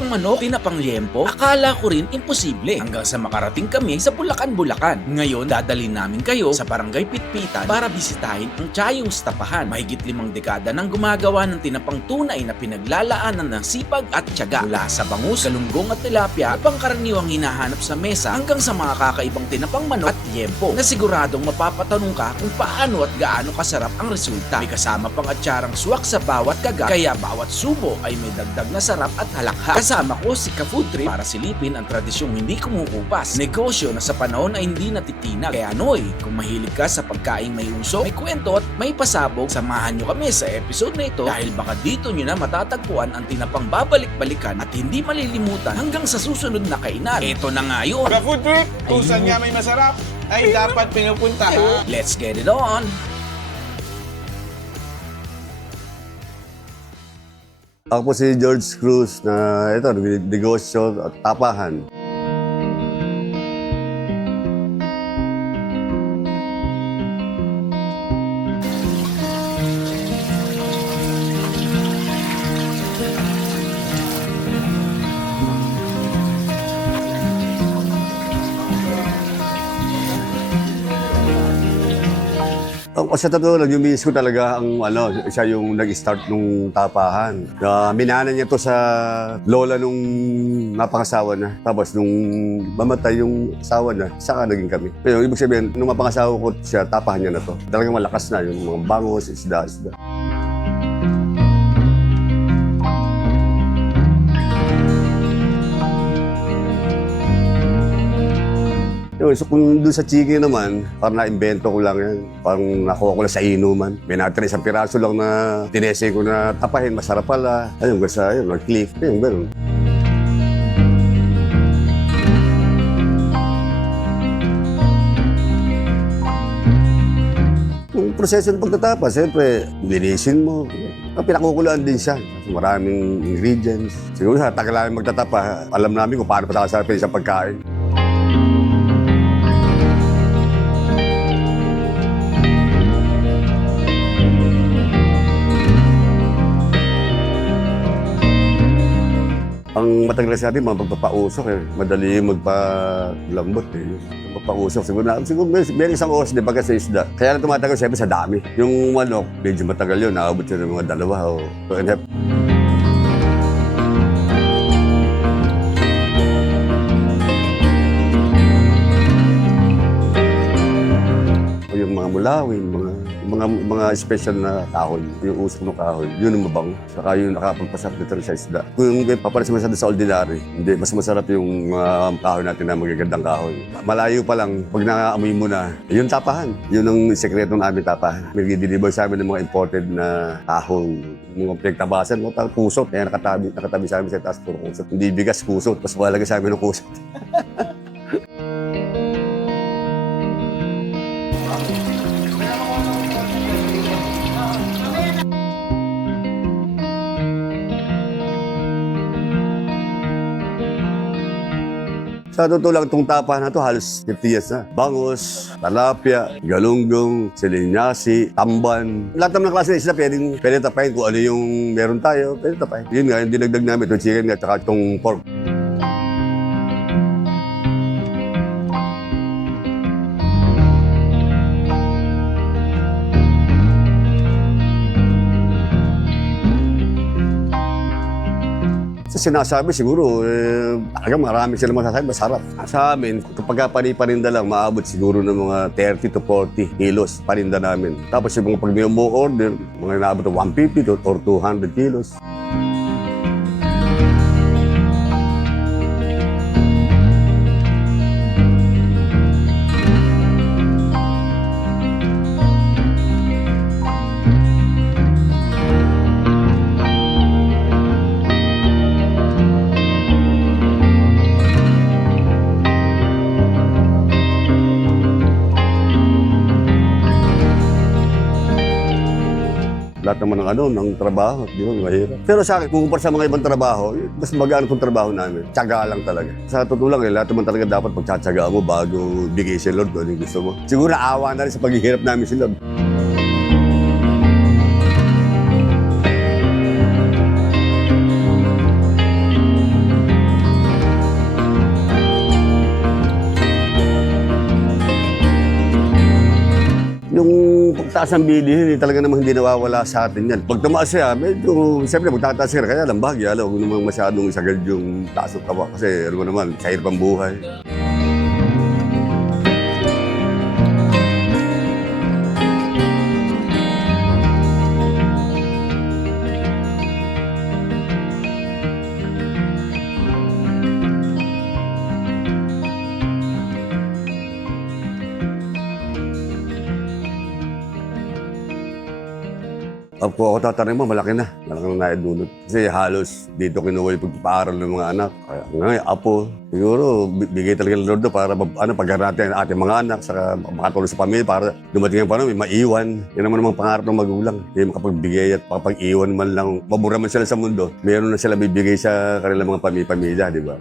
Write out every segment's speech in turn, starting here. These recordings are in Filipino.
tinapang manok, tinapang liempo, akala ko rin imposible hanggang sa makarating kami sa Bulacan, Bulacan. Ngayon, dadalhin namin kayo sa Barangay Pitpitan para bisitahin ang Chayos Tapahan. Mahigit 5 dekada nang gumagawa ng tinapang tunay na pinaglalaanan ng sipag at tiyaga. Mula sa bangus, galunggong at tilapia, pangkaraniwang hinahanap sa mesa hanggang sa mga kakaibang tinapang manok at liempo na siguradong mapapatanong ka kung paano at gaano kasarap ang resulta. May kasama pang atsyarang swak sa bawat kagat, kaya bawat subo ay may dagdag na sarap at halakha. Kasama ko si Ka-Food Trip para silipin ang tradisyong hindi kumukupas. Negosyo na sa panahon ay hindi natitinag. Kaya Noy, kung mahilig ka sa pagkaing may uso, may kwento at may pasabog, samahan nyo kami sa episode na ito dahil baka dito nyo na matatagpuan ang tinapang babalik-balikan at hindi malilimutan hanggang sa susunod na kainan. Ito na nga yun. Ka-Food Trip, kung saan nga may masarap, ay dapat pinupuntahan. Let's get it on! Ako po si George Cruz na ito, negosyo at tapahan. Sa totoo lang, yung miss ko talaga ang siya yung nag-start nung tapahan. Minana niya to sa lola nung napangasawa na. Tapos nung mamatay yung asawa na, saka naging kami. Pero ibig sabihin, nung mapangasawa ko siya, tapahan niya na to. Talagang malakas na yung mga bangos, isda. So kung doon sa chicken naman, parang na-invento ko lang yan. Parang nakuha ko lang sa inuman. May natin isang piraso lang na tinese ko na tapahin, masarap pala. Ayun, basta yun, mag-click. Ayun, gano'n. Yung proseso ng pagtatapa, siyempre, linisin mo. Pinakukulaan din siya. Maraming ingredients. Siguro sa tagal namin magtatapa, alam namin kung paano patakasarapin isang pagkain. Ang matagal sa atin, mga magpapausok eh. Madali yung magpalambot eh. Magpapausok. Siguro may isang oras din pagka sa isda. Kaya na tumatagal siyempre sa dami. Yung manok, medyo matagal yun. Nakabot yun ng mga 2 o 2.5. Yung mga mulawin, mga special na kahoy, yung usok ng kahoy, yun ang mabango. Saka yung nakapagpasarap dito sa isda. Kung paparas masarap sa ordinary, hindi, mas masarap yung kahoy natin na magagandang kahoy. Malayo pa lang, pag nakaamoy mo na, yun tapahan. Yun ang sekreto ng aming tapahan. May deliver sa amin ng mga imported na kahoy. Mga pinagtabasan, mga kusot. Kaya nakatabi sa amin sa taas, puro kusot. Hindi bigas, kusot. Mas mahalaga sa amin ng kusot. Sa totoo lang, itong tapahan na ito, halos 50 years na. Bangus, talapia, galunggong, silinyasi, tamban. Lahat naman ng klase ng isla, pwede tapahin. Kung ano yung meron tayo, pwede tapahin. Yun nga, yung dinagdag namin, itong chicken nga, tsaka itong pork. Sinasabi siguro, talagang marami sila masasabi, masarap. Sa amin, kapag paninda lang, maabot siguro ng mga 30 to 40 kilos paninda namin. Tapos yung pag may order, mga naabot ng 150 or 200 kilos. Lahat naman ng trabaho, di ba, mahirap. Pero sa akin, kung sa mga ibang trabaho, mas magaan itong trabaho namin. Tiyaga lang talaga. Sa totoo lang, lahat naman talaga dapat pagtsatsaga mo bago bigay si Lord kung ano yung gusto mo. Siguro naawa na rin sa paghihirap namin si Lord. mataas ang bilihin, talaga namang hindi nawawala sa atin yan. Pag tumaas siya, medyo, siyempre magtataas ka, kaya lang bahagya, huwag naman masyadong isagad yung taas ng tawa. Kasi ano mo naman, sa hirap ang buhay. Ako tatanungin mo, malaki na. Malaki na naidulot. Kasi halos dito kinuha yung pagpapaaral ng mga anak. Kaya ngayon, apo, siguro bigay talaga ng Lord para pagharap natin ang ating mga anak, saka makatulong sa pamilya para dumating ang panahon, may maiwan. Yan naman namang pangarap ng magulang. Hindi makapagbigay at makapag-iwan man lang, mabura man sila sa mundo, meron na sila bibigay sa kanilang mga pamilya, di ba?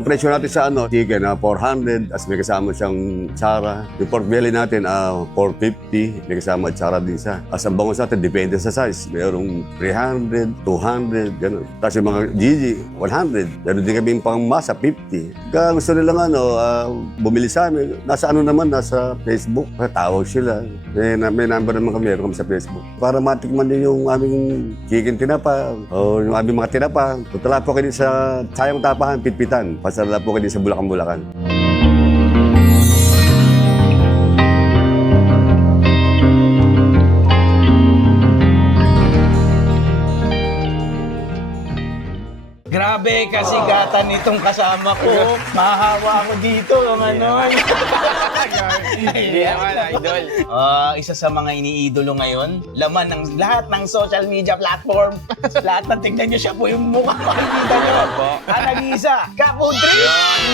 Ang presyo natin sa chicken, 400, as may kasama siyang tsara. Yung pork belly natin, 450, may kasama tsara din siya. As ang bangus natin, depende sa size. Mayroong 300, 200, gano'n. Tapos yung mga GG, 100. Meron din kami pang masa, 50. Kaya gusto nilang bumili sa amin. Nasa nasa Facebook. Tawag sila. May number naman kami sa Facebook. Para matikman din yung aming chicken tinapa, o yung aming mga tinapa. Tutala po kayo sa Sayong Tapahan, Pitpitan. Pasarala po kayo sa Bulacan. Grabe, kasigatan nitong kasama ko. Mahahawa ako dito, ano. Hindi naman, idol. Isa sa mga iniidolo ngayon, laman ng lahat ng social media platform. Lahat ng tignan nyo, siya po yung mukha makikita nyo. Nag-iisa, Kapudri!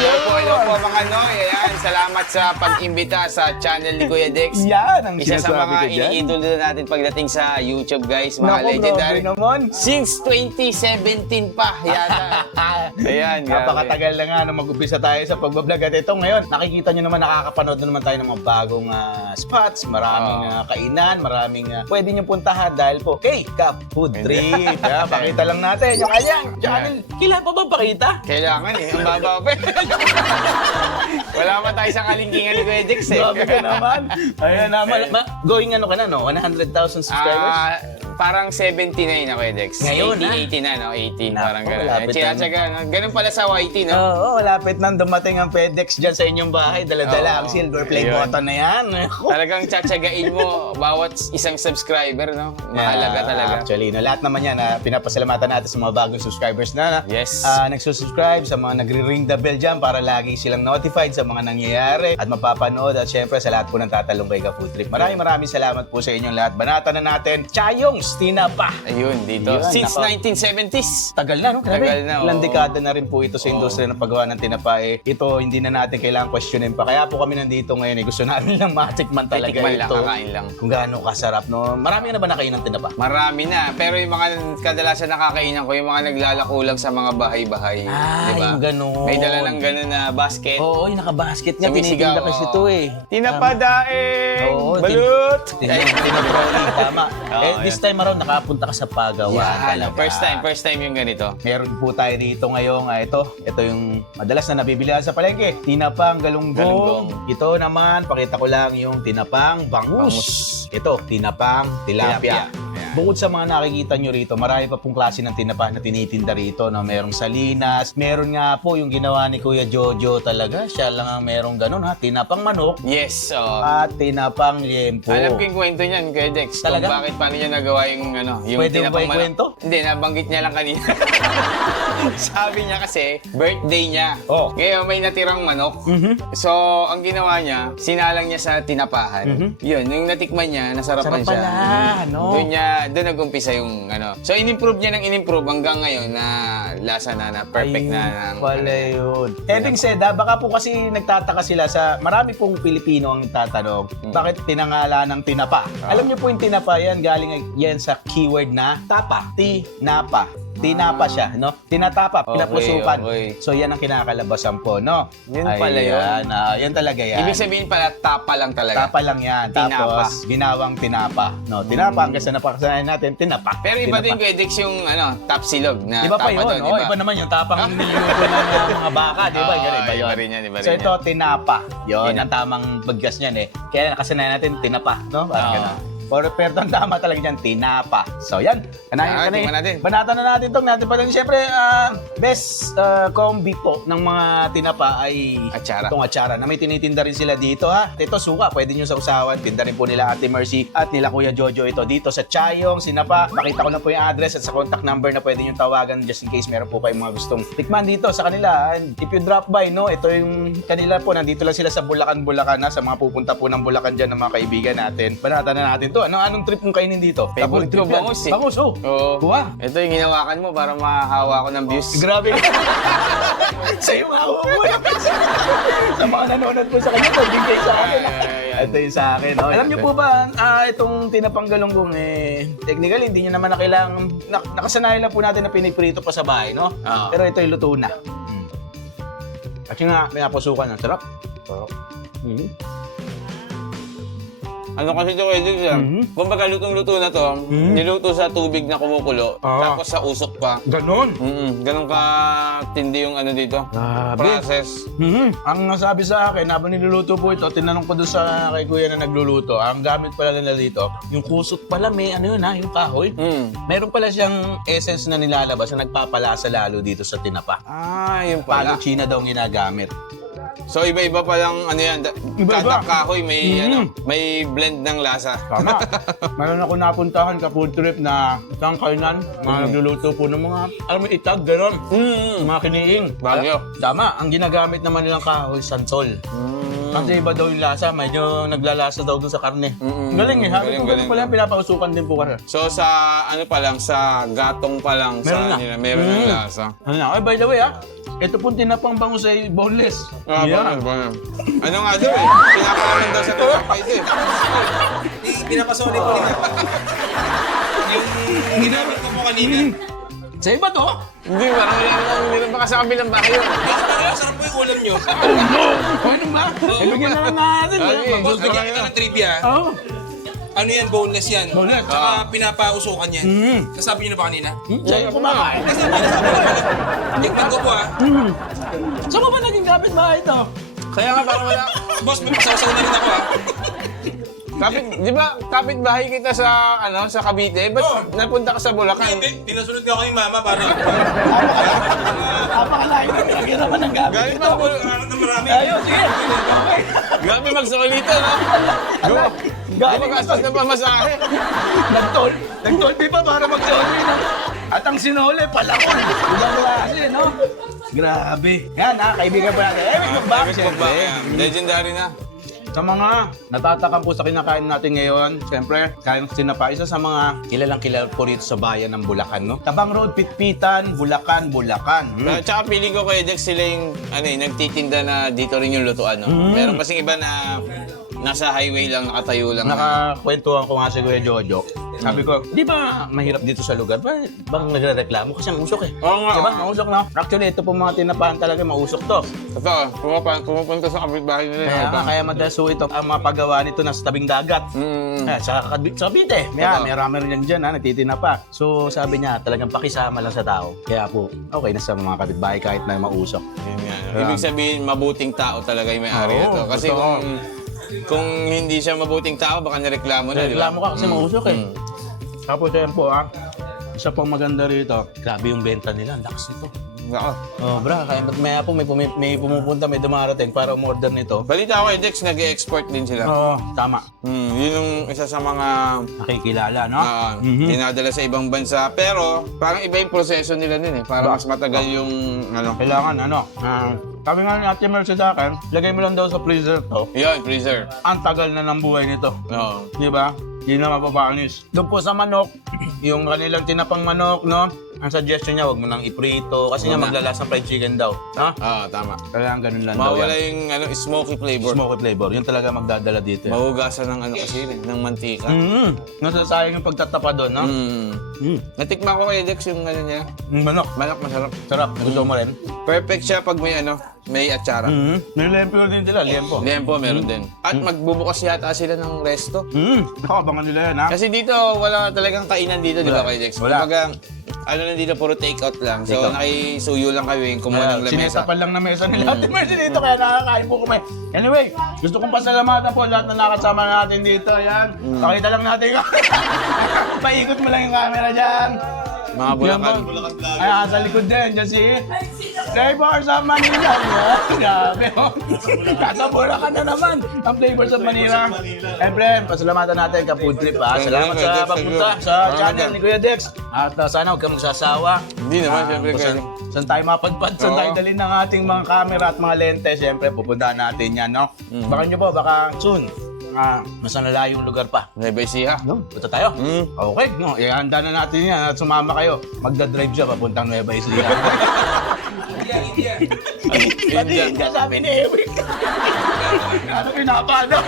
Hello po mga Noy. Ayan, salamat sa pag-imbita sa channel ni Kuya Dex. Yan ang Isa sa sinasabi mga ko dyan. iniidolo natin pagdating sa YouTube, guys. Mga Naku, legendary. grabe naman. Since 2017 pa, yata. Ayan, grabe. Napakatagal na nga na mag-umpisa tayo sa pagbablog. At ito ngayon, nakikita nyo naman, nakakapanood na naman tayo ng mga bagong spots. Maraming kainan, maraming pwede nyo puntahan dahil po kay Kapudri. Pakita lang natin yung kanyang channel. Kailan pa ba pakita? Kailangan ang baba pa. Wala pa tayo sa kalingkingan ni Kuya Dex eh. Grabe ka naman. Ayan na, going ano ka na, no? 100,000 subscribers? Parang 79 na Kuya Dex. Ngayon, 80 na, no? 80, Naku, parang gano'n. malapit na. Tsaga, no? Ganun pala sa YT, no? Oo, lapit nang dumating ang FedEx dyan sa inyong bahay. Dala-dala Oo. ang silver play Ayun. button na yan. Talagang tsatsagain mo bawat isang subscriber, no? Mahalaga talaga. Actually, no, lahat naman yan, pinapasalamatan natin sa mga bagong subscribers na Yes. nagsusubscribe, sa mga nagre-ring the bell dyan para lagi silang notified sa mga nangyayari at mapapanood. At syempre, sa lahat po ng tatalong kay Food Trip. Maraming salamat po sa inyong lahat. Banatan na natin, Chayong's Tinapa. Ayun, dito. Yun, Since nako. 1970s. Tagal na, no? Grabe. Tagal na, Ilang oo. dekada na rin po ito sa industriya ng paggawa ng tinapa. Ito, hindi na natin kailangan questionin pa. Kaya po kami nandito ngayon. Gusto namin lang matikman talaga Titikman lang, ito. kakain lang. Kung gaano kasarap, no? Marami na ba nakain ng tinapa? Marami na. Pero yung mga kadalasan nakakainan ko, yung mga naglalako lang sa mga bahay-bahay. Diba? yung ganun. May dala ng ganun na basket. Oo, yung nakabasket niya. Sumisigaw, Tinitinda kasi oo. ito eh. Tinapadaing! Oo, Balut! Tinapadaing, tama. Oo, This time around, nakapunta ka sa Pagawa. Yan, first time yung ganito. Meron po tayo dito ngayong, ito yung madalas na nabibilihan sa palengke. Tinapang galunggong. Galunggong. Ito naman, pakita ko lang yung tinapang bangus. Ito, tinapang tilapia. Ayan. Bukod sa mga nakikita nyo rito, marami pa pong klase ng tinapa na tinitinda rito. No? Merong salinas. Meron nga po yung ginawa ni Kuya Jojo talaga. Siya lang ang merong ganun, tinapang manok Yes, at tinapang liempo. alam ko yung kwento niyan, Kuya Dex. Kung Talaga? bakit paano niya nagawa yung yung Pwede mo ba tinapang manok. ikwento? Hindi, nabanggit niya lang kanina. Sabi niya kasi, birthday niya. Oh. Ngayon, may natirang manok. So, ang ginawa niya, sinalang niya sa tinapahan. Yun, yung natikman niya, nasarapan Sarap siya. pala, no? Doon nag-umpisa yung So, in-improve niya ng in-improve hanggang ngayon na lasa na perfect na. Pala yun. Having said, baka po kasi nagtataka sila sa, marami pong Pilipino ang nagtatanong, bakit tinangala ng tinapa? Alam niyo po yung tinapa yan, galing yan sa keyword na tapa. Tinapa. Tinapa siya, no? Tinatapa, Okay, pinapusukan. okay. So yan ang kinakalabasan po, no? Yun pala yun. Yan talaga yan. Ibig sabihin pala, tapa lang talaga. Tapa lang yan. Tinapa. Tapos, ginawang tinapa. No, tinapa, hanggang sa napakasanayan natin, tinapa. Pero iba Tinapa. din kay Dex yung tapsilog na Iba pa tapa yun, doon, no? Iba naman yung tapang niluluto ng mga baka, di ba? Ganun, iba yun. Iba rin yan, iba rin So ito, yan. tinapa. Yun, Tinapa. ang tamang baggas niyan eh. Kaya nakasanayan natin, tinapa, no? Parang Oo. ganun. Pero ang tama talaga dyan, tinapa. So yan, Yan, tingnan natin. Banatan na natin itong natin pa rin. Siyempre, best combi po ng mga tinapa ay Atsara. itong atsara na may tinitinda rin sila dito ha. Ito suka, pwede nyo sa usawan. Tinda rin po nila Ate Mercy at nila Kuya Jojo ito dito sa Chayong, Sinapa. Makita ko na po yung address at sa contact number na pwede nyo tawagan just in case meron po kayong mga gustong tikman dito sa kanila. And if you drop by, no, ito yung kanila po. Nandito lang sila sa Bulacan, ha, sa mga pupunta po ng Bulacan dyan ng mga kaibigan natin. Banatan na natin to. Anong trip mong kainin dito? Favorite ko, Trip yan. bangus eh. Bangus, oh. Oo. Kuha. Ito yung hinawakan mo para mahawa ko ng views. Grabe. Sa'yo nga ako mo. Sa mga nanonood po sa kanya, pwedeng kayo sa akin. Ay. Ito yung sa akin. Oh. Alam niyo po ba, itong tinapang galunggong technically, hindi nyo naman na kailangan, nakasanayan lang po natin na piniprito pa sa bahay, no? Oo. Pero ito yung luto na. At yun nga, may napasukan. Ang sarap. Ano kasi ito kay Dex kumbaga lutong-luto na to, niluto sa tubig na kumukulo, tapos sa usok pa. Ganon. Ganun ka tindi yung ano dito, Grabe. process. Ang nasabi sa akin, habang niluluto po ito, tinanong ko doon sa kay kuya na nagluluto, ang gamit pala nila dito, yung kusot pala, may ano yun ha, yung kahoy. Meron pala siyang essence na nilalabas na nagpapalasa lalo dito sa tinapa. Yun pala. Palo China daw ang ginagamit. So iba-iba palang ano yan, Iba-iba. kada kahoy may may blend ng lasa. Tama. Meron ako napuntahan ka food trip na isang kainan, mga nagluluto po ng mga, alam mo, itag, gano'n. Mga kiniing. Bagyo. Tama, ang ginagamit naman nilang kahoy, sansol. Kasi iba daw yung lasa, medyo naglalasa daw dun sa karne. Galing eh, sabi ko, Galing, ganun pala, pinapausukan din po kasi. So sa ano pa lang, sa gatong pa lang Meron sa na. nila, meron ng lasa. Ano na? Ay, by the way ito pong tinapang bangus ay boneless. Banal. Ano nga daw eh, pinapalaman daw sa tinapay ito eh. Pinapasoli ko nila. Yung ginamit ko po kanina. Sa iba to? Hindi, parang hindi lang baka sa kabilang bahay yun. Sarap po yung ulam nyo. Ano ba? Ibigyan na lang natin. Ay, Boss, bigyan kita ng trivia. Oo. Ano yan? Boneless yan. Boneless. Tsaka pinapausukan yan. Nasabi nyo na ba kanina? Sa'yo kumakain. Nasabi Tikman ko po ah. Saan mo ba naging kapit-bahay ito? Kaya nga parang wala. Boss, may pasawasaw na rin ako ah. Di ba kapit bahay kita sa ano sa Cavite? Ba't napunta ka sa Bulacan? Hindi, tinasunod ko kay mama para Napakalain na nilagyan naman ng gamit. Galing pa Bulacan. ano na marami. Ayun, sige. Grabe magsukulito, no? Galing Gumagastos na pamasahe. Nagtolpi pa para mag-sorry na. At ang sinole, palakon. Ibang klase, no? Grabe. Yan ha, kaibigan po natin. Eric Magbak, siyempre. Legendary na. Sa mga natatakam po sa kinakain natin ngayon, siyempre, kain sinapa, isa sa mga kilalang kilala po rito sa bayan ng Bulacan, no? Tabang Road, Pitpitan, Bulacan. Tsaka feeling ko kay Dex sila yung nagtitinda na dito rin yung lutuan, no? Meron kasing iba na nasa highway lang, nakatayo lang. Nakakwentuhan ko nga si Kuya Jojo. Sabi ko, di ba mahirap dito sa lugar? Bang nagre-reklamo? Kasi ang usok eh. Oo nga. Diba? Mausok na. Actually, ito po mga tinapahan talaga, mausok to. Totoo, pumupunta sa kapitbahay nila. Kaya madaso ito. Ang mapagawa nito nasa tabing dagat. Sa Cavite. May rami rin yan dyan, nagtitinapa. So sabi niya, talagang pakisama lang sa tao. Kaya po, okay na sa mga kapitbahay kahit na mausok. Ibig sabihin, mabuting tao talaga yung may-ari Oo, nito. Kasi totoo. kung hindi siya mabuting tao, baka nireklamo na, di ba? Reklamo ka kasi mausok eh. Tapos yan po isa pong maganda rito, grabe yung benta nila, ang lakas nito. Ako. Oh, bra, kaya maya po may pumupunta, may dumarating para umorder nito. Balita ko, Dex, nag-export din sila. Oo, tama. Yun yung isa sa mga Nakikilala, no? dinadala sa ibang bansa. Pero, parang iba yung proseso nila din eh. Para mas matagal yung ano. Kailangan, sabi nga ni Ate Mercy sa akin, lagay mo lang daw sa freezer to. Yun, freezer. Ang tagal na ng buhay nito. Oo. Di ba? Hindi na mapapanis. Doon po sa manok, yung kanilang tinapang manok, no? Ang suggestion niya, wag mo nang iprito kasi nga Wag na. maglalasang fried chicken daw. No? Tama. Kailangan ganun lang daw Mawala yan. yung smoky flavor. Smoky flavor. Yun talaga magdadala dito. Mahugasan ng kasi ng mantika. Nasasayang yung pagtatapa doon, no? Natikman ko kay Dex yung niya. Manok. Manok masarap. Sarap. Gusto mo rin? Perfect siya pag may atsara. May lempo din sila, lempo. Liempo meron din. At magbubukas yata sila ng resto. Nakabangan nila yan, ha? Kasi dito, wala talagang kainan dito, di ba, Wala. kay Dex? Wala. Kumbaga, ano lang dito, puro take-out lang. So, Take-out. nakisuyo lang kami, kumuha ng lamesa. Sinetapan lang na mesa nila. Ate Mercy dito, kaya nakakain po kami. Anyway, gusto kong pasalamatan po lahat na nakasama natin dito. Ayan, pakita lang natin. Paikot mo lang yung camera dyan. Mga Bulacan. Ayan, sa likod din, dyan si Flavors of Manila. Grabe, oh. Sa Bulacan na naman, ang Flavors of Manila. Siyempre, pasalamatan natin ka food trip, ha. Salamat Kuya sa Dex, pagpunta thank you. sa Salamat channel din. ni Kuya Dex. At sana huwag ka magsasawa. Hindi naman, siyempre, kung Kuya saan, Dex. saan tayo mapadpad, saan Oo. tayo dalhin ng ating mga camera at mga lente, siyempre, pupuntahan natin yan, no? Baka nyo po, baka soon, mas nalayong lugar pa. Nueva Ecija. No? Punta tayo. Okay, no, ihanda na natin yan at sumama kayo. Magdadrive siya papuntang Nueva Ecija. Patiin ka, sabi ni Eric. Ano pinapano?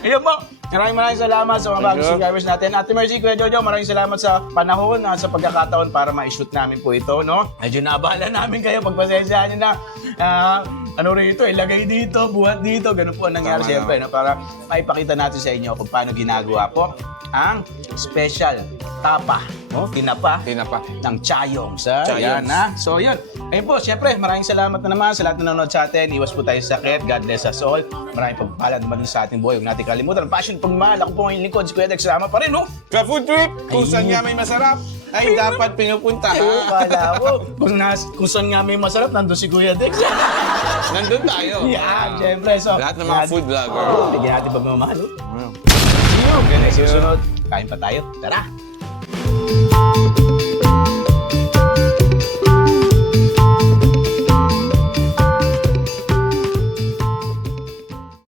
Ayun po. Maraming salamat sa mga bagong subscribers natin. Ate Mercy, Kuya Jojo, maraming salamat sa panahon at sa pagkakataon para ma-shoot namin po ito, no? Medyo naabala namin kayo. Pagpasensyahan nyo na. Ano rito, ilagay dito, buhat dito. Ganun po ang nangyari Tama siyempre, no? Para maipakita natin sa inyo kung paano ginagawa po ang special tapa, no? Tinapa Tinapa. ng Chayong sa Chayongs. yan, ha? So, yun. Ayun po, siyempre, maraming salamat na naman sa lahat na nanonood sa atin. Iwas po tayo sa sakit. God bless us all. Maraming pagpapalad naman sa ating buhay. Huwag natin kalimutan. Passion, pagmahal. Ako po ang inyong lingkod. Si Kuya Dex, sama pa rin, no? Ka-food trip, kung saan nga may masarap, ay dapat pinupunta. Oo, kala ko. Kung saan nga may masarap, nandun si Kuya Dex. Nandun tayo. Yan, siyempre. So, Lahat ng mga food vlogger. Bigyan natin pagmamahal, no? See you. Okay, next susunod. Kain pa tayo. Tara!